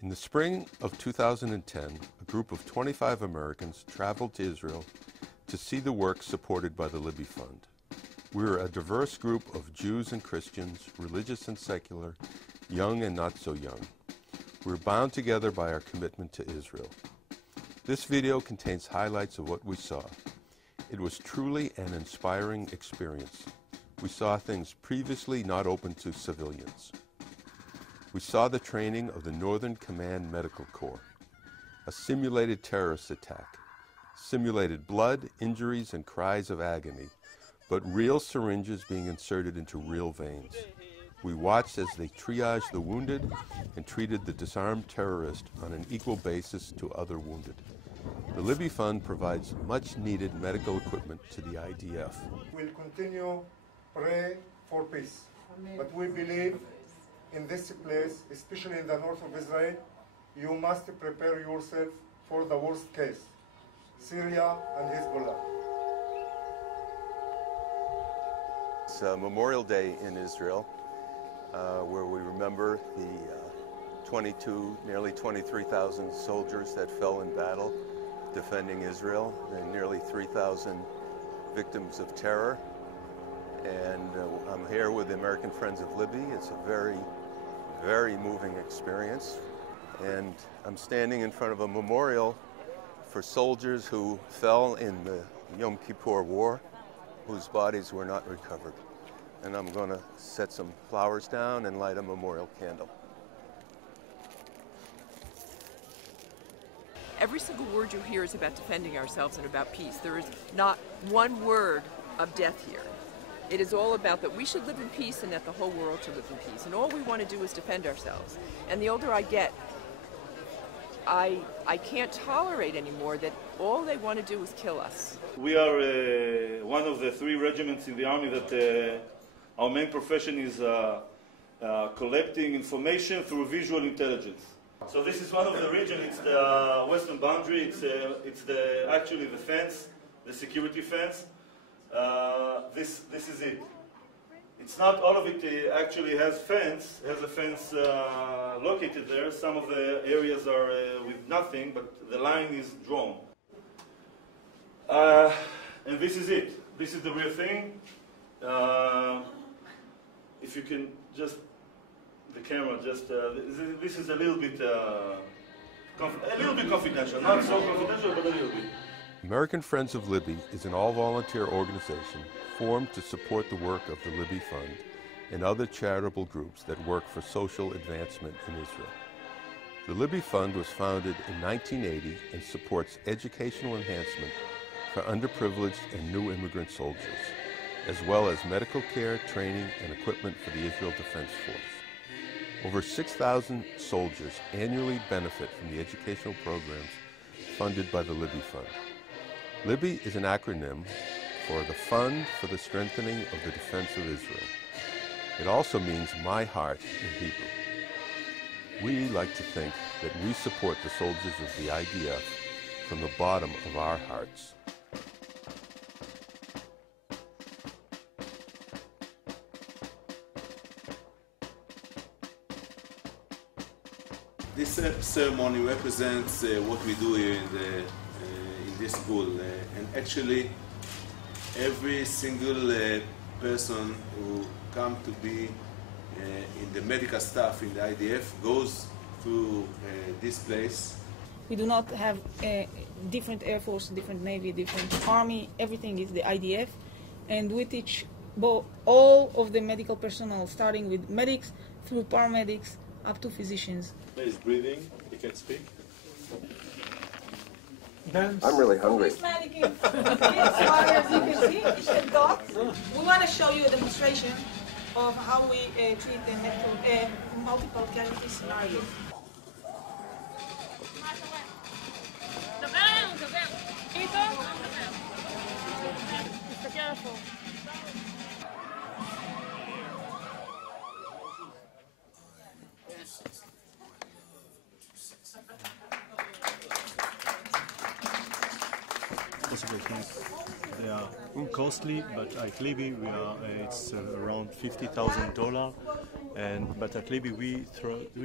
In the spring of 2010, a group of 25 Americans traveled to Israel to see the work supported by the Libby Fund. We were a diverse group of Jews and Christians, religious and secular, young and not so young. We were bound together by our commitment to Israel. This video contains highlights of what we saw. It was truly an inspiring experience. We saw things previously not open to civilians. We saw the training of the Northern Command Medical Corps, a simulated terrorist attack, simulated blood, injuries, and cries of agony, but real syringes being inserted into real veins. We watched as they triaged the wounded and treated the disarmed terrorist on an equal basis to other wounded. The Libby Fund provides much-needed medical equipment to the IDF. We'll continue pray for peace, but we believe in this place, especially in the north of Israel, you must prepare yourself for the worst case, Syria and Hezbollah. It's Memorial Day in Israel, where we remember the nearly 23,000 soldiers that fell in battle defending Israel, and nearly 3,000 victims of terror. And I'm here with the American Friends of Libby. It's a very, very moving experience. And I'm standing in front of a memorial for soldiers who fell in the Yom Kippur War, whose bodies were not recovered. And I'm going to set some flowers down and light a memorial candle. Every single word you hear is about defending ourselves and about peace. There is not one word of death here. It is all about that we should live in peace and that the whole world should live in peace. And all we want to do is defend ourselves. And the older I get, I can't tolerate anymore that all they want to do is kill us. We are one of the 3 regiments in the Army that our main profession is collecting information through visual intelligence. So this is one of the regions. It's the western boundary. It's actually the fence, the security fence. This is it. It's not all of it actually has a fence located there. Some of the areas are with nothing, but the line is drawn. And this is it. This is the real thing. If you can just, the camera, just, this is a little bit confidential. Not so confidential, but a little bit. American Friends of Libby is an all-volunteer organization formed to support the work of the Libby Fund and other charitable groups that work for social advancement in Israel. The Libby Fund was founded in 1980 and supports educational enhancement for underprivileged and new immigrant soldiers, as well as medical care, training, and equipment for the Israel Defense Force. Over 6,000 soldiers annually benefit from the educational programs funded by the Libby Fund. Libby is an acronym for the Fund for the Strengthening of the Defense of Israel. It also means my heart in Hebrew. We like to think that we support the soldiers of the IDF from the bottom of our hearts. This ceremony represents what we do here in this school, and actually every single person who comes to be in the medical staff in the IDF goes through this place. We do not have different Air Force, different Navy, different Army. Everything is the IDF, and we teach all of the medical personnel, starting with medics through paramedics up to physicians. He's breathing, he can speak. I'm really hungry. This mannequin is hard, as you can see. It can talk. We want to show you a demonstration of how we treat the multiple casualty scenario. Possibly. I think they are costly, but at Libby it's around $50,000. But at Libby we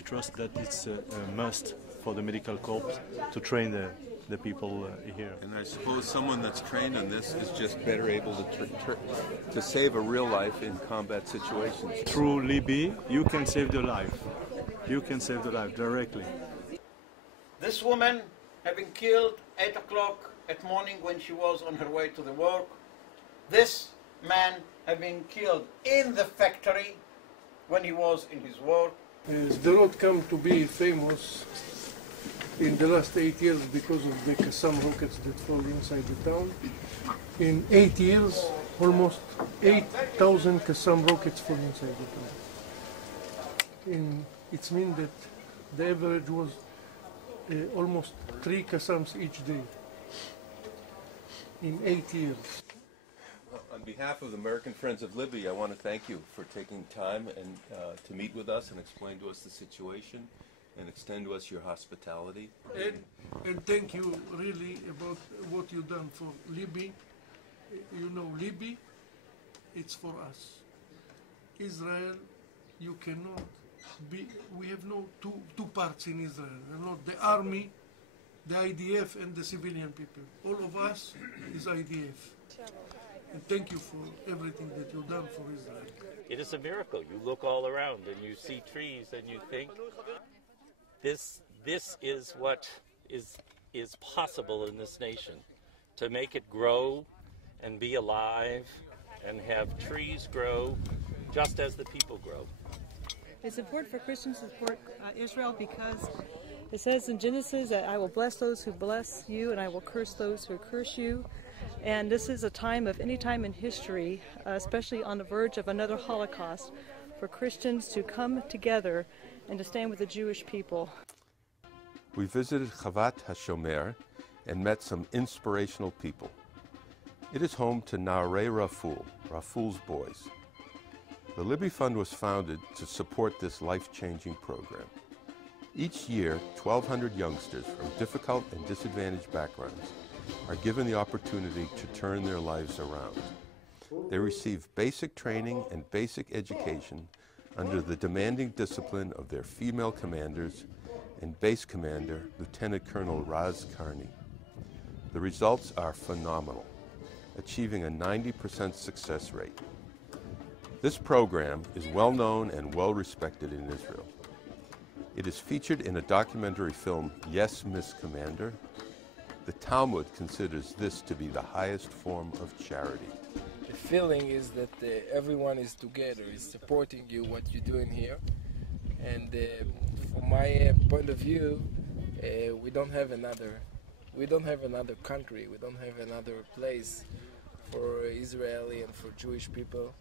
trust that it's a must for the medical corps to train the people here. And I suppose someone that's trained on this is just better able to save a real life in combat situations. Through Libby, you can save the life. You can save the life directly. This woman had been killed 8 o'clock at morning when she was on her way to the work. This man had been killed in the factory when he was in his work. Sderot come to be famous in the last 8 years because of the Qassam rockets that fall inside the town. In 8 years, almost 8,000 Qassam rockets fall inside the town. It means that the average was almost 3 Qassams each day in 8 years. On behalf of the American Friends of Libby, I want to thank you for taking time and to meet with us and explain to us the situation and extend to us your hospitality. And thank you really about what you've done for Libby. You know, Libby, it's for us. Israel, you cannot be, we have no two parts in Israel. We're not the army, the IDF and the civilian people. All of us is IDF. And thank you for everything that you've done for Israel. It is a miracle. You look all around and you see trees and you think, this is what is possible in this nation, to make it grow and be alive and have trees grow just as the people grow. It's important for Christians to support Israel because it says in Genesis that I will bless those who bless you and I will curse those who curse you. And this is a time of any time in history, especially on the verge of another Holocaust, for Christians to come together and to stand with the Jewish people. We visited Chavat HaShomer and met some inspirational people. It is home to Na'arei Raful, Raful's Boys. The Libby Fund was founded to support this life-changing program. Each year, 1,200 youngsters from difficult and disadvantaged backgrounds are given the opportunity to turn their lives around. They receive basic training and basic education under the demanding discipline of their female commanders and base commander, Lieutenant Colonel Raz Karni. The results are phenomenal, achieving a 90% success rate. This program is well known and well respected in Israel. It is featured in a documentary film, Yes, Miss Commander. The Talmud considers this to be the highest form of charity. The feeling is that everyone is together, is supporting you, what you're doing here. And from my point of view, we don't have another country, we don't have another place for Israeli and for Jewish people.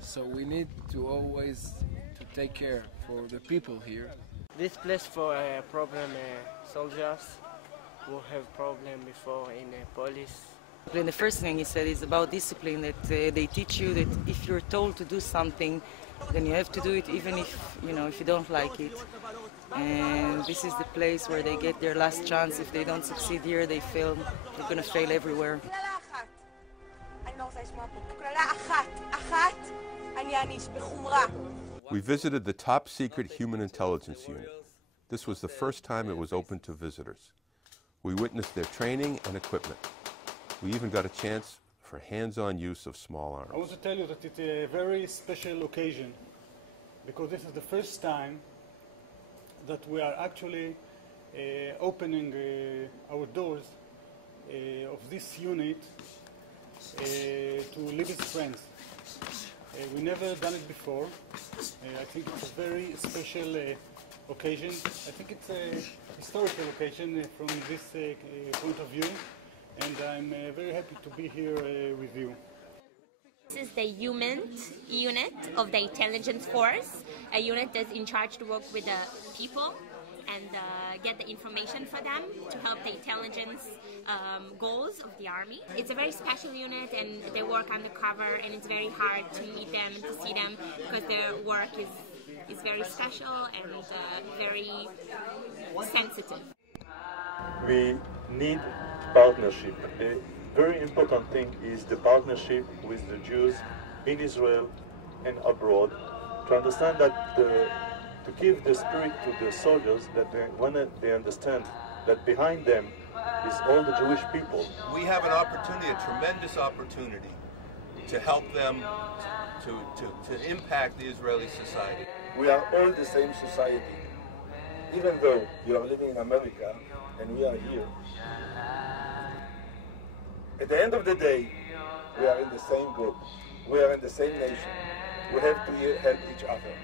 So we need to always to take care for the people here. This place for problem soldiers who have problem before in police. And the first thing he said is about discipline, that they teach you that if you're told to do something, then you have to do it even if you don't like it. And this is the place where they get their last chance. If they don't succeed here, they fail. They're going to fail everywhere. We visited the top secret human intelligence unit. This was the first time it was open to visitors. We witnessed their training and equipment. We even got a chance for hands-on use of small arms. I want to tell you that it's a very special occasion because this is the first time that we are actually opening our doors of this unit to Libby's friends. We never done it before. I think it's a very special occasion. I think it's a historical occasion from this point of view, and I'm very happy to be here with you. This is the human unit of the intelligence force, a unit that's in charge to work with the people and get the information for them to help the intelligence goals of the army. It's a very special unit and they work undercover, and it's very hard to meet them and to see them because their work is very special and very sensitive. We need partnership. very important thing is the partnership with the Jews in Israel and abroad, to understand that to give the spirit to the soldiers, that when they understand that behind them is all the Jewish people. We have an opportunity, a tremendous opportunity, to help them to impact the Israeli society. We are all the same society. Even though you are living in America and we are here, at the end of the day, we are in the same group. We are in the same nation. We have to help each other.